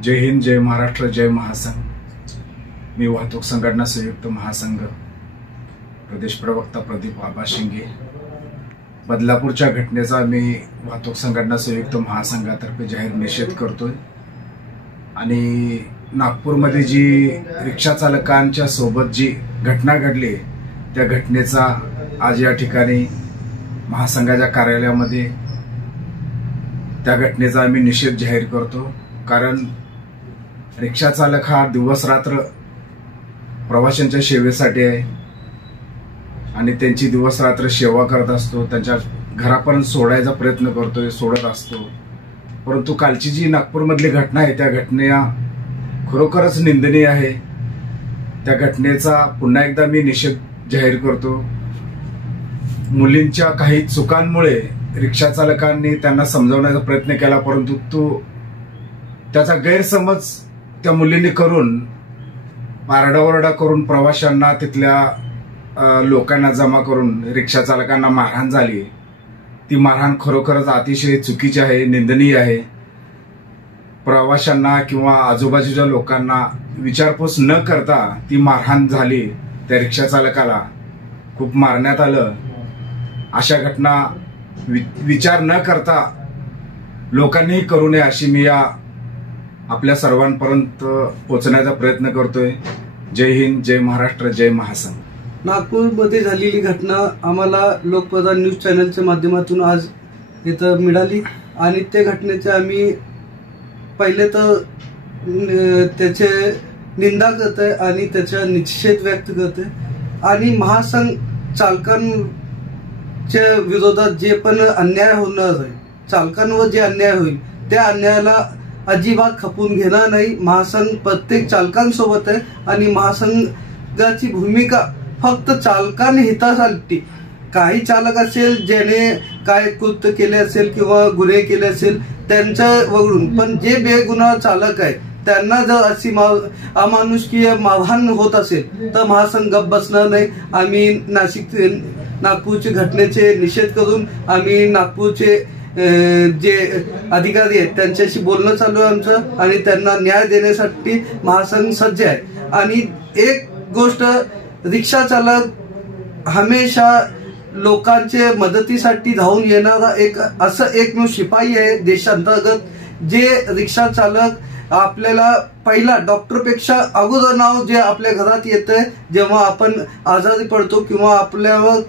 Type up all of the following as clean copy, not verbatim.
जय हिंद, जय महाराष्ट्र, जय महासंघ। मी वाहतूक संघटना संयुक्त महासंघ प्रदेश प्रवक्ता प्रदीप आबा शिंगे। बदलापूरच्या घटनेचा मी वाहतूक संघटना संयुक्त महासंघातर्फे जाहीर निषेध करतोय आणि नागपूरमध्ये जी रिक्षा चालकांच्या सोबत जी घटना घडली त्या घटनेचा आज या ठिकाणी महासंघाच्या कार्यालयामध्ये त्या घटनेचा आम्ही निषेध जाहीर करतो। कारण रिक्षा चालक हा दिवस रात्र प्रवाशांच्या सेवेसाठी आहे आणि त्यांची दिवस रात्र सेवा करत असतो, त्यांच्या घरापर्यंत सोडायचा प्रयत्न करतोय, सोडत असतो। परंतु कालची जी नागपूरमधली घटना आहे त्या घटना खरोखरच निंदनीय आहे। त्या घटनेचा पुन्हा एकदा मी निषेध जाहीर करतो। मुलींच्या काही चुकांमुळे रिक्षा चालकांनी त्यांना समजावण्याचा प्रयत्न केला, परंतु त्याचा गैरसमज त्या मुलींनी करून आरडाओरडा करून प्रवाशांना तिथल्या लोकांना जमा करून रिक्षा चालकांना मारहाण झाली। ती मारहाण खरोखरच अतिशय चुकीची आहे, निंदनीय आहे। प्रवाशांना किंवा आजूबाजूच्या लोकांना विचारपूस न करता ती मारहाण झाली, त्या रिक्षा चालकाला खूप मारण्यात आलं। अशा घटना विचार न करता लोकांनीही करू नये अशी मी या आपल्या सर्वांपर्यंत पोहोचण्याचा प्रयत्न करतोय। जय हिंद, जय महाराष्ट्र, जय महासंघ। नागपूरमध्ये झालेली घटना आम्हाला लोकप्रधान न्यूज चॅनलच्या माध्यमातून आज इथं मिळाली आणि त्या घटनेचे आम्ही पहिले तर त्याचे निंदा करतोय आणि त्याचा निषेध व्यक्त करतोय आणि महासंघ चालकांच्या विरोधात जे पण अन्याय होणार आहे, चालकांवर जे अन्याय होईल त्या अन्यायाला अजिबात खपून घेणार नाही। महासंघ प्रत्येक चालकांसोबत आहे आणि महासंघाची भूमिका फक्त चालकांनी हितासाठी, काही चालक असेल ज्याने काय कृत्य केले असेल किंवा गुन्हे केले असेल त्यांच्या वगळून, पण जे बेगुन्हा चालक आहे त्यांना जर अशी अमानुषकीय मारहाण होत असेल तर महासंघ गप्प बसणार नाही। आम्ही नागपूरच्या घटनेचे निषेध करून आम्ही नागपूरचे जे अधिकारी आहेत त्यांच्याशी बोलणं चालू आहे आमचं आणि त्यांना न्याय देण्यासाठी महासंघ सज्ज आहे। आणि एक गोष्ट, रिक्षा चालक हमेशा लोकांच्या मदतीसाठी धावून येणारा असं एकमेव शिपाई आहे देशांतर्गत। जे रिक्षा चालक आपल्याला पहिला डॉक्टरपेक्षा अगोदर नाव जे आपल्या घरात येतं जेव्हा आपण आजारी पडतो किंवा आपल्यावर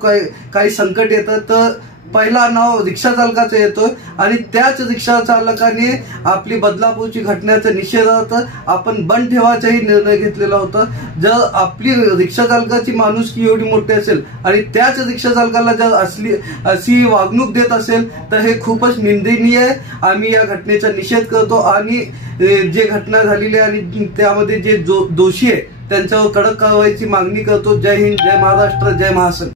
काही संकट येतं तर पहिला नाव रिक्षा चालकाचं येतो आणि त्याच रिक्षा चालकाने आपली बदलापूरची घटनेच्या निषेधार्थ आपण बंद ठेवायचाही निर्णय घेतलेला होता। जर आपली रिक्षा चालकाची माणुसकी एवढी मोठी असेल आणि त्याच रिक्षा चालकाला जर अशी वागणूक देत असेल तर हे खूपच निंदनीय आहे। आम्ही या घटनेचा निषेध करतो आणि जे घटना झालेली आहे आणि त्यामध्ये जे दोषी आहे त्यांच्यावर कडक कारवाईची मागणी करतो। जय हिंद, जय महाराष्ट्र, जय महासंघ।